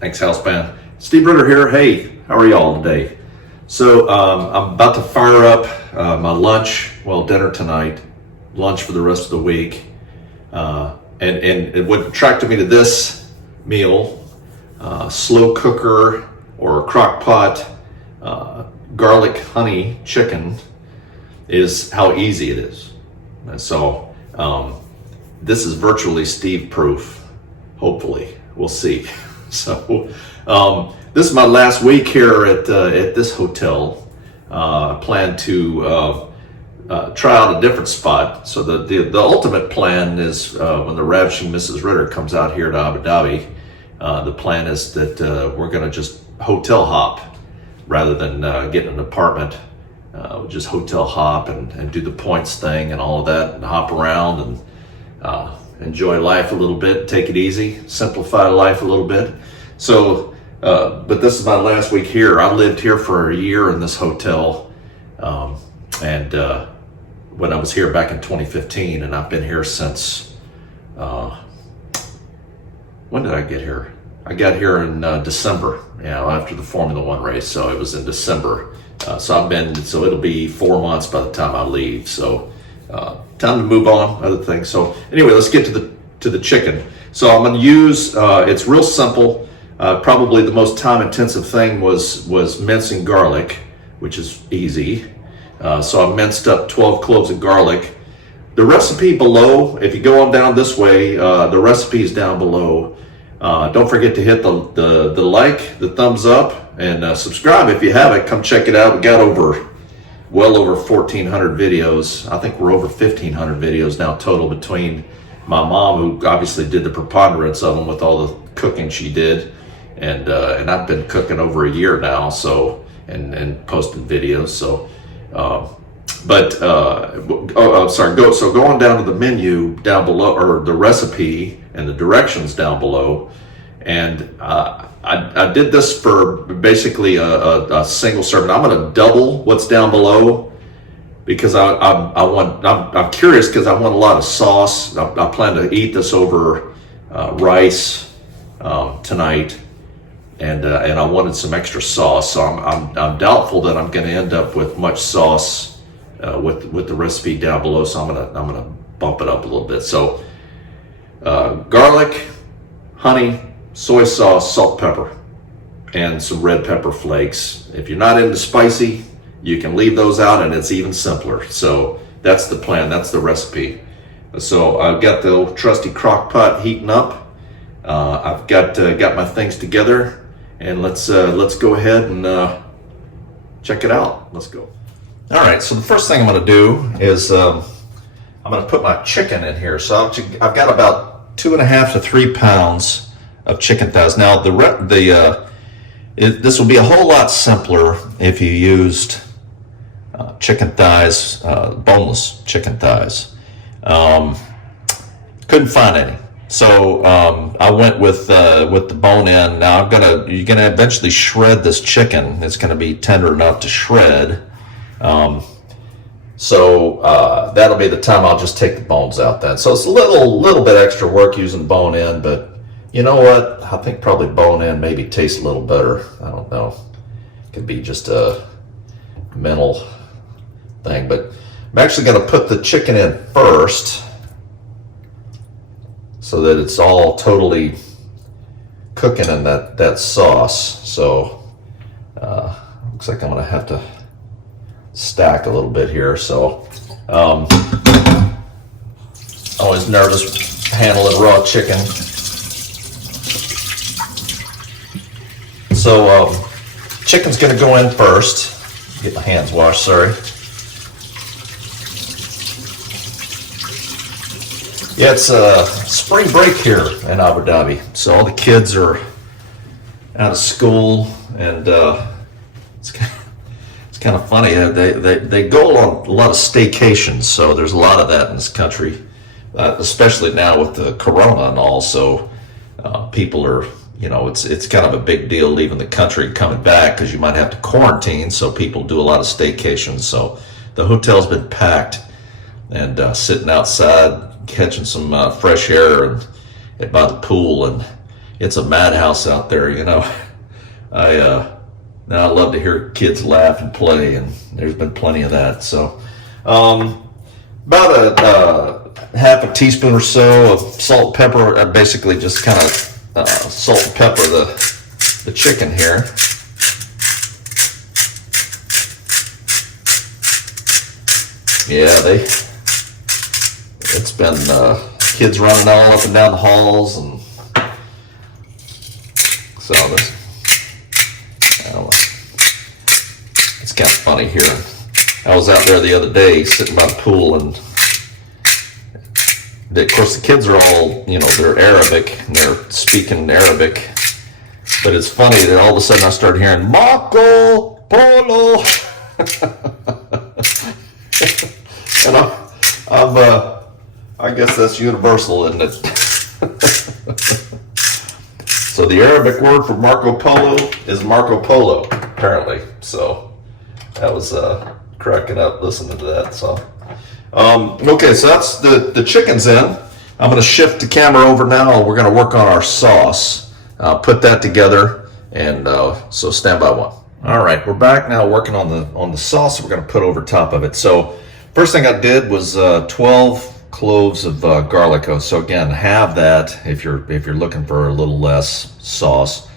Thanks, Houseband. Steve Ritter here. Hey, how are y'all today? So I'm about to fire up my lunch, dinner tonight, lunch for the rest of the week. And what attracted me to this meal, slow cooker or crock pot garlic honey chicken, is how easy it is. So this is virtually Steve proof, hopefully. We'll see. So this is my last week here at this hotel. I plan to try out a different spot. So the ultimate plan is when the Ravishing Mrs. Ritter comes out here to Abu Dhabi, the plan is that we're going to just hotel hop rather than get an apartment. Just hotel hop and do the points thing and all of that, and hop around and enjoy life a little bit, take it easy, simplify life a little bit. So, but this is my last week here. I lived here for a year in this hotel, and when I was here back in 2015, and I've been here since, when did I get here? I got here in December, after the Formula One race, so it was in December. So it'll be 4 months by the time I leave. So time to move on, other things. So anyway, let's get to the chicken. So I'm going to use, it's real simple. Probably the most time intensive thing was mincing garlic, which is easy. So I minced up 12 cloves of garlic. The recipe below, if you go on down this way, the recipe is down below. Don't forget to hit the like, the thumbs up, and subscribe if you haven't. Come check it out. We got well over 1,400 videos. I think we're over 1,500 videos now total between my mom, who obviously did the preponderance of them with all the cooking she did, and I've been cooking over a year now, so and posting videos. So, go on down to the menu down below, or the recipe and the directions down below, and I did this for basically a single serving. I'm going to double what's down below because I'm curious, because I want a lot of sauce. I plan to eat this over rice tonight, and I wanted some extra sauce. So I'm doubtful that I'm going to end up with much sauce with the recipe down below. So I'm gonna bump it up a little bit. So garlic, honey, soy sauce, salt, pepper, and some red pepper flakes. If you're not into spicy, you can leave those out, and it's even simpler. So that's the plan, that's the recipe. So I've got the old trusty crock pot heating up. I've got my things together, and let's go ahead and check it out. Let's go. All right, so the first thing I'm going to do is I'm going to put my chicken in here. So I've got about 2.5 to 3 pounds of chicken thighs. Now this will be a whole lot simpler if you used chicken thighs, boneless chicken thighs. Couldn't find any, so I went with the bone in. Now you're gonna eventually shred this chicken. It's gonna be tender enough to shred. So that'll be the time I'll just take the bones out then. So it's a little bit extra work using bone in, but you know what? I think probably bone in maybe tastes a little better. I don't know. It could be just a mental thing, but I'm actually going to put the chicken in first so that it's all totally cooking in that sauce. So looks like I'm going to have to stack a little bit here. So always nervous handling raw chicken. So chicken's going to go in first. Get my hands washed, sorry. Yeah, it's spring break here in Abu Dhabi, so all the kids are out of school, and it's kind of funny. They go on a lot of staycations, so there's a lot of that in this country, especially now with the corona and all. So people are, it's kind of a big deal leaving the country and coming back, because you might have to quarantine. So people do a lot of staycations. So the hotel's been packed, and sitting outside catching some fresh air and by the pool, and it's a madhouse out there, you know. Now I love to hear kids laugh and play, and there's been plenty of that. So about a half a teaspoon or so of salt and pepper. I basically just kind of salt and pepper the chicken here. Yeah, it's been kids running all up and down the halls, and so this, it's kind of funny here. I was out there the other day sitting by the pool, and of course the kids are all, you know, they're Arabic and they're speaking Arabic, but it's funny that all of a sudden I started hearing Marco Polo. And I guess that's universal, isn't it? So the Arabic word for Marco Polo is Marco Polo, apparently. So that was cracking up listening to that. So okay, so that's the chicken's in. I'm going to shift the camera over now. We're going to work on our sauce. Put that together, and so stand by one. All right, we're back now working on the sauce we're going to put over top of it. So first thing I did was 12 cloves of garlic. So again, have that if you're looking for a little less sauce.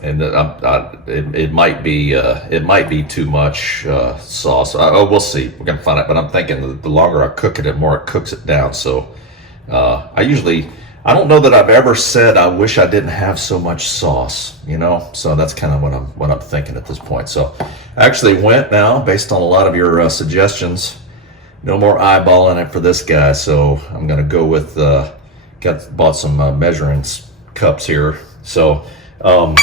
And it might be too much sauce. We'll see. We're gonna find out. But I'm thinking the longer I cook it, the more it cooks it down. So I don't know that I've ever said I wish I didn't have so much sauce, you know. So that's kind of what I'm thinking at this point. So I actually went now based on a lot of your suggestions. No more eyeballing it for this guy. So I'm gonna go with bought some measuring cups here. So we're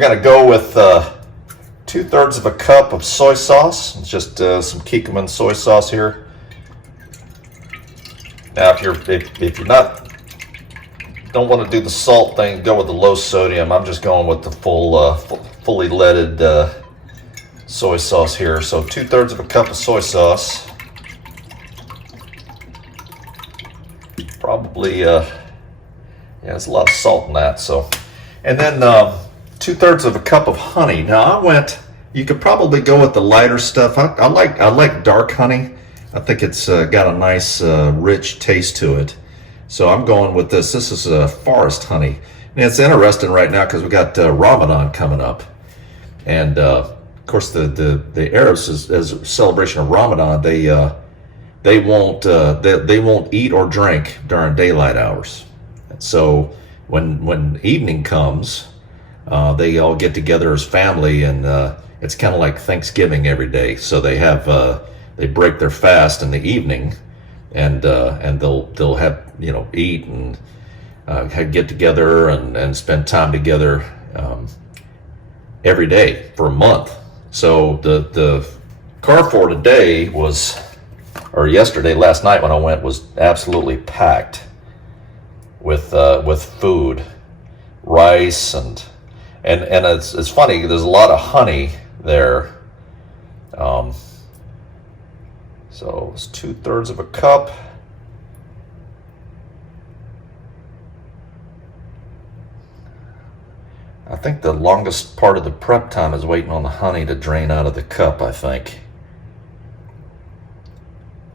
gonna go with 2/3 of a cup of soy sauce. It's just some Kikkoman soy sauce here. Now, if you're not don't want to do the salt thing, go with the low sodium. I'm just going with the fully leaded soy sauce here. So 2/3 of a cup of soy sauce. Probably, yeah, there's a lot of salt in that. So, and then 2/3 of a cup of honey. Now you could probably go with the lighter stuff. I like dark honey. I think it's got a nice rich taste to it. So I'm going with this. This is forest honey. And it's interesting right now because we got Ramadan coming up. And of course the Arabs, as a celebration of Ramadan, they won't eat or drink during daylight hours. So when evening comes, they all get together as family, and it's kind of like Thanksgiving every day. So they break their fast in the evening, and they'll have, you know, eat and get together and spend time together every day for a month. So the Carrefour today was, or yesterday, last night when I went, was absolutely packed with food, rice, and it's funny. There's a lot of honey there. So it's 2/3 of a cup. I think the longest part of the prep time is waiting on the honey to drain out of the cup, I think.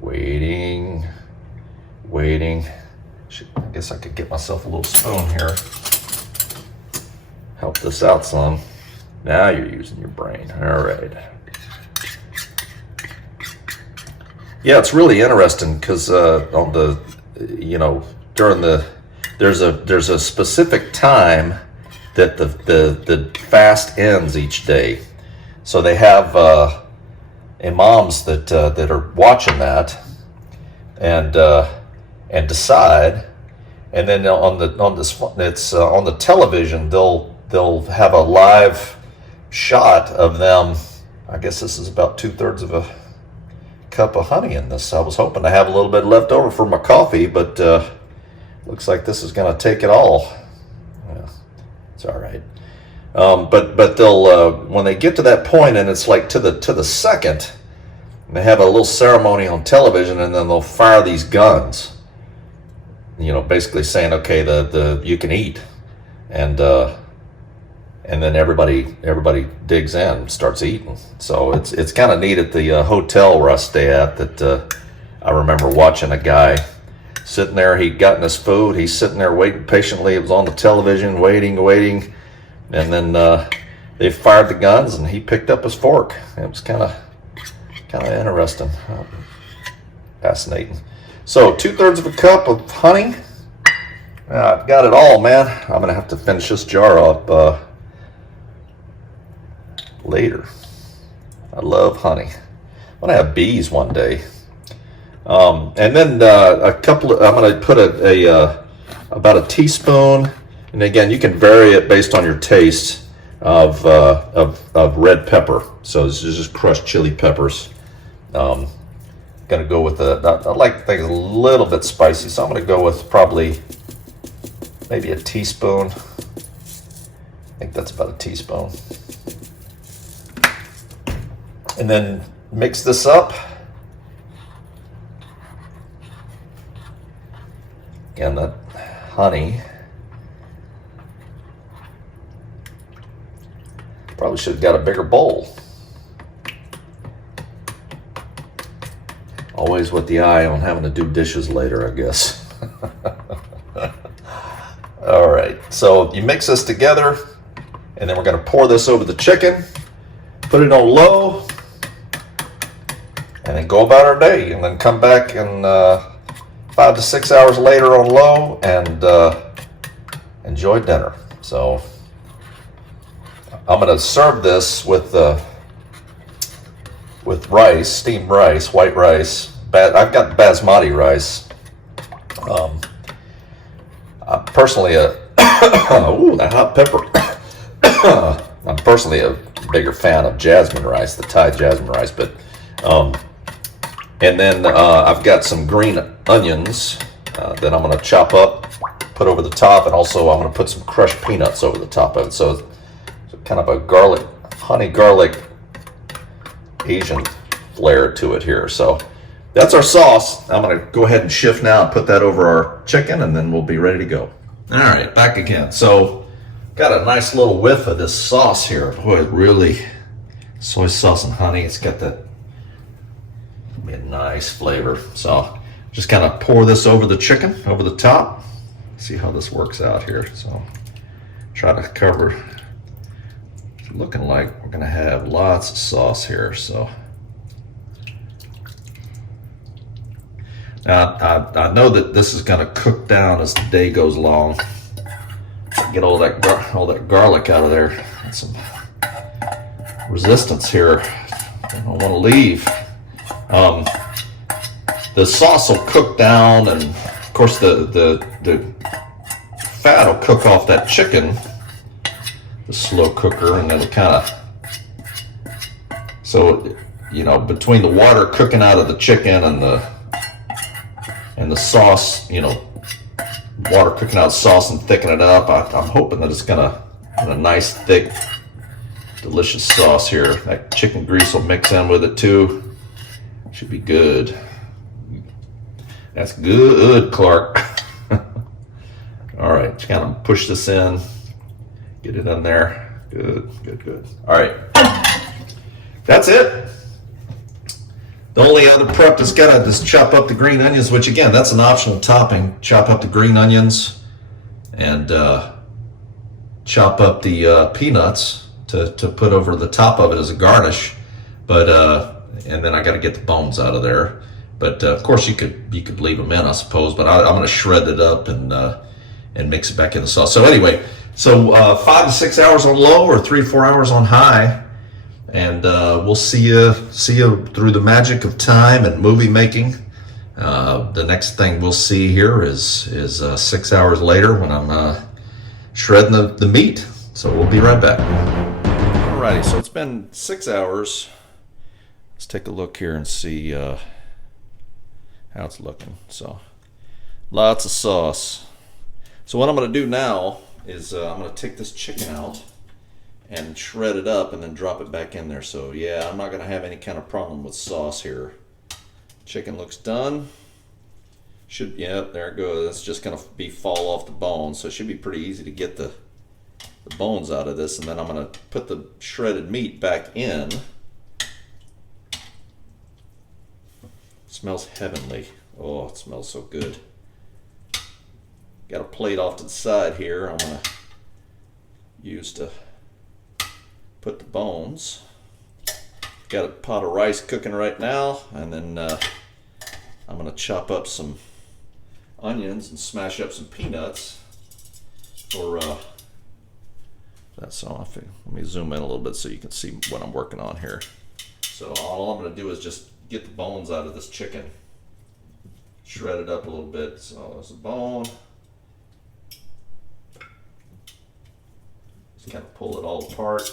Waiting. I guess I could get myself a little spoon here. Help this out some. Now you're using your brain. All right. Yeah, it's really interesting because on the, you know, during there's a specific time that the fast ends each day. So they have imams that are watching that and decide, and then on the television they'll have a live shot of them. I guess this is about 2/3 of a cup of honey in this. I was hoping to have a little bit left over for my coffee, but looks like this is going to take it all. Yeah, it's all right. But they'll when they get to that point, and it's like to the second, they have a little ceremony on television, and then they'll fire these guns. basically saying, okay, the you can eat, and then everybody digs in, starts eating. So it's kind of neat at the hotel where I stay at that I remember watching a guy sitting there. He'd gotten his food. He's sitting there waiting patiently. It was on the television, waiting, and then they fired the guns, and he picked up his fork. It was kind of interesting, fascinating. So 2/3 of a cup of honey. I've got it all, man. I'm gonna have to finish this jar up later. I love honey. I'm gonna have bees one day. And then I'm gonna put about a teaspoon, and again, you can vary it based on your taste of red pepper. So this is just crushed chili peppers. Gonna go with I like things a little bit spicy, so I'm gonna go with probably maybe a teaspoon. I think that's about a teaspoon. And then mix this up. Again, that honey. Probably should have got a bigger bowl. Always with the eye on having to do dishes later, I guess. All right, so you mix this together, and then we're gonna pour this over the chicken, put it on low, and then go about our day, and then come back and 5 to 6 hours later on low, and enjoy dinner. So I'm gonna serve this with rice, steamed rice, white rice. I've got basmati rice. I'm personally ooh, that hot pepper. I'm personally a bigger fan of jasmine rice, the Thai jasmine rice, but and then I've got some green onions that I'm going to chop up, put over the top, and also I'm going to put some crushed peanuts over the top of it. So it's kind of a honey garlic Asian flair to it here. So that's our sauce. I'm going to go ahead and shift now and put that over our chicken, and then we'll be ready to go. All right, back again. So got a nice little whiff of this sauce here. Boy, really, soy sauce and honey. It's got that be a nice flavor. So just kind of pour this over the chicken, over the top. See how this works out here. So try to cover. It's looking like we're gonna have lots of sauce here. So now I know that this is gonna cook down as the day goes along. Get all that garlic out of there. And some resistance here. I don't want to leave. The sauce will cook down, and of course the fat will cook off that chicken, the slow cooker, and then kind of, so between the water cooking out of the chicken and the sauce, water cooking out sauce and thicken it up, I'm hoping that it's gonna have a nice thick delicious sauce here. That chicken grease will mix in with it too. Should be good. That's good, Clark. All right, just kind of push this in, get it in there. Good. All right, that's it. The only other prep that's gotta just chop up the green onions, which again, that's an optional topping. Chop up the green onions and chop up the peanuts to put over the top of it as a garnish. But and then I got to get the bones out of there. But of course you could leave them in, I suppose. But I'm going to shred it up and mix it back in the sauce. So anyway, 5 to 6 hours on low or 3 to 4 hours on high, and we'll see you through the magic of time and movie making. The next thing we'll see here is 6 hours later when I'm shredding the meat. So we'll be right back. Alrighty, so it's been 6 hours. Let's take a look here and see how it's looking. So lots of sauce. So what I'm going to do now is I'm going to take this chicken out and shred it up and then drop it back in there. So yeah, I'm not going to have any kind of problem with sauce here. Chicken looks done. Should, yeah, there it goes. It's just gonna be fall off the bone, so it should be pretty easy to get the bones out of this. And then I'm gonna put the shredded meat back in. Smells heavenly. Oh, it smells so good. Got a plate off to the side here I'm gonna use to put the bones. Got a pot of rice cooking right now, and then I'm gonna chop up some onions and smash up some peanuts for that's all. Let me zoom in a little bit so you can see what I'm working on here. So all I'm gonna do is just get the bones out of this chicken, shred it up a little bit. So there's a bone. Just kind of pull it all apart.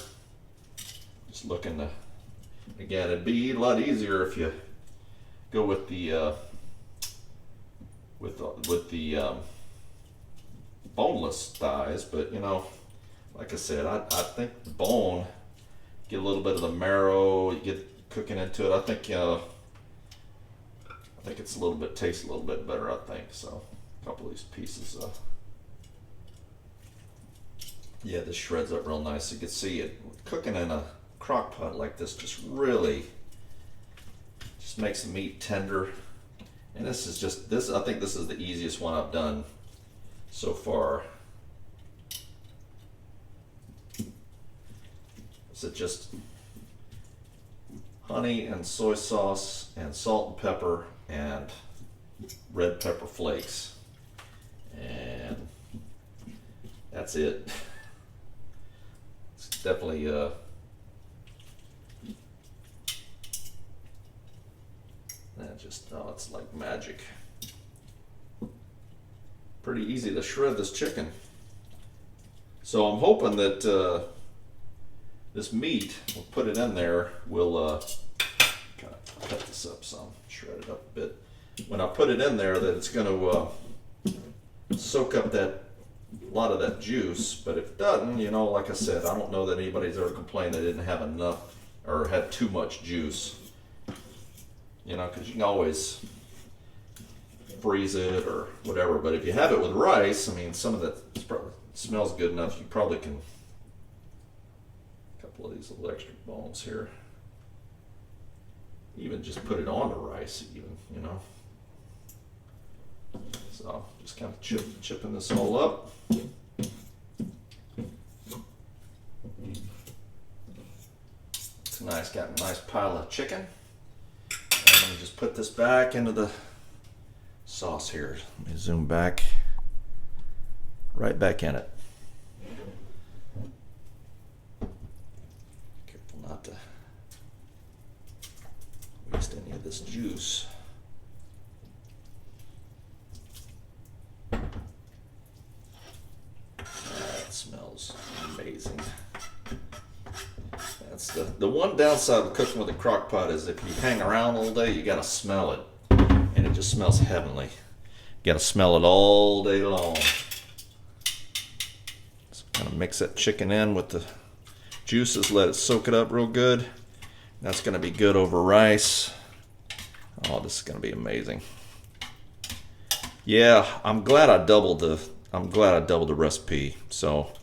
Just looking to, again, it'd be a lot easier if you go with the boneless thighs, but you know, like I said, I think the bone, get a little bit of the marrow, you get cooking into it. I think it's a little bit, tastes a little bit better. I think so. A couple of these pieces. Yeah, this shreds up real nice. You can see it cooking in a crock pot like this just really just makes the meat tender. And this is just this. I think this is the easiest one I've done so far. So just honey and soy sauce and salt and pepper and red pepper flakes, and that's it. It's definitely that just, oh, it's like magic. Pretty easy to shred this chicken. So I'm hoping that this meat, we'll put it in there, we'll kind of cut this up some, shred it up a bit. When I put it in there, that it's going to soak up that, a lot of that juice. But if it doesn't, you know, like I said, I don't know that anybody's ever complained they didn't have enough or had too much juice. You know, because you can always freeze it or whatever. But if you have it with rice, I mean, some of that probably smells good enough. You probably can, a couple of these little extra bones here, even just put it on the rice even, you know. So just kind of chipping this all up. It's nice, got a nice pile of chicken. And let me just put this back into the sauce here. Let me zoom back, right back in it. Careful not to waste any of this juice. That smells amazing. That's the one downside of cooking with a crock pot is if you hang around all day, you gotta smell it, and it just smells heavenly. You gotta smell it all day long. So kind of mix that chicken in with the juices, let it soak it up real good. That's gonna be good over rice. Oh, this is gonna be amazing. Yeah, I'm glad I doubled the recipe. So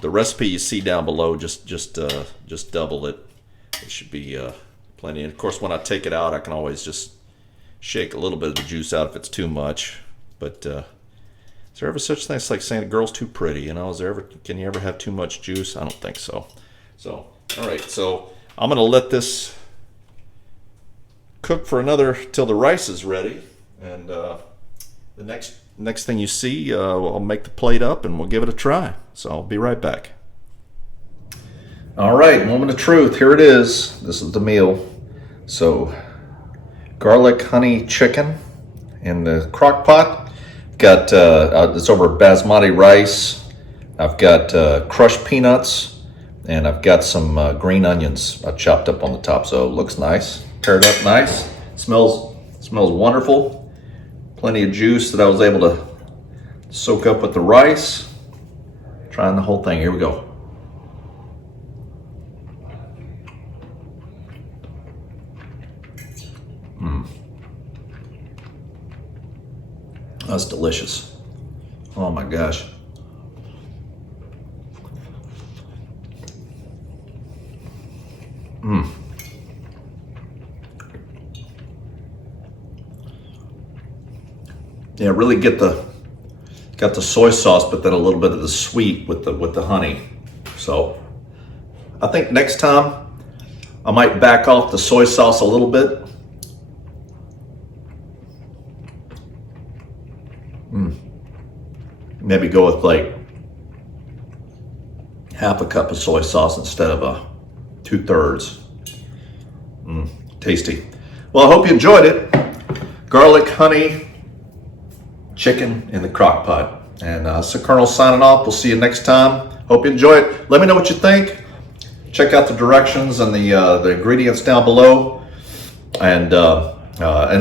the recipe you see down below, just double it. It should be plenty. And of course, when I take it out, I can always just shake a little bit of the juice out if it's too much. But is there ever such thing as like saying a girl's too pretty? You know, can you ever have too much juice? I don't think so. So all right, so I'm gonna let this cook for till the rice is ready, and the next thing you see, I'll make the plate up and we'll give it a try. So I'll be right back. All right, moment of truth. Here it is. This is the meal. So garlic honey chicken in the crock pot. Got it's over basmati rice. I've got crushed peanuts, and I've got some green onions I chopped up on the top. So it looks nice, paired up nice. Smells wonderful. Plenty of juice that I was able to soak up with the rice. Trying the whole thing. Here we go. That's delicious. Oh my gosh. Yeah, really got the soy sauce, but then a little bit of the sweet with the honey. So I think next time I might back off the soy sauce a little bit. Maybe go with like half a cup of soy sauce instead of a 2/3. Tasty. Well, I hope you enjoyed it. Garlic, honey, chicken in the crock pot. And so Colonel signing off. We'll see you next time. Hope you enjoy it. Let me know what you think. Check out the directions and the ingredients down below. And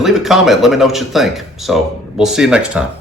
leave a comment. Let me know what you think. So we'll see you next time.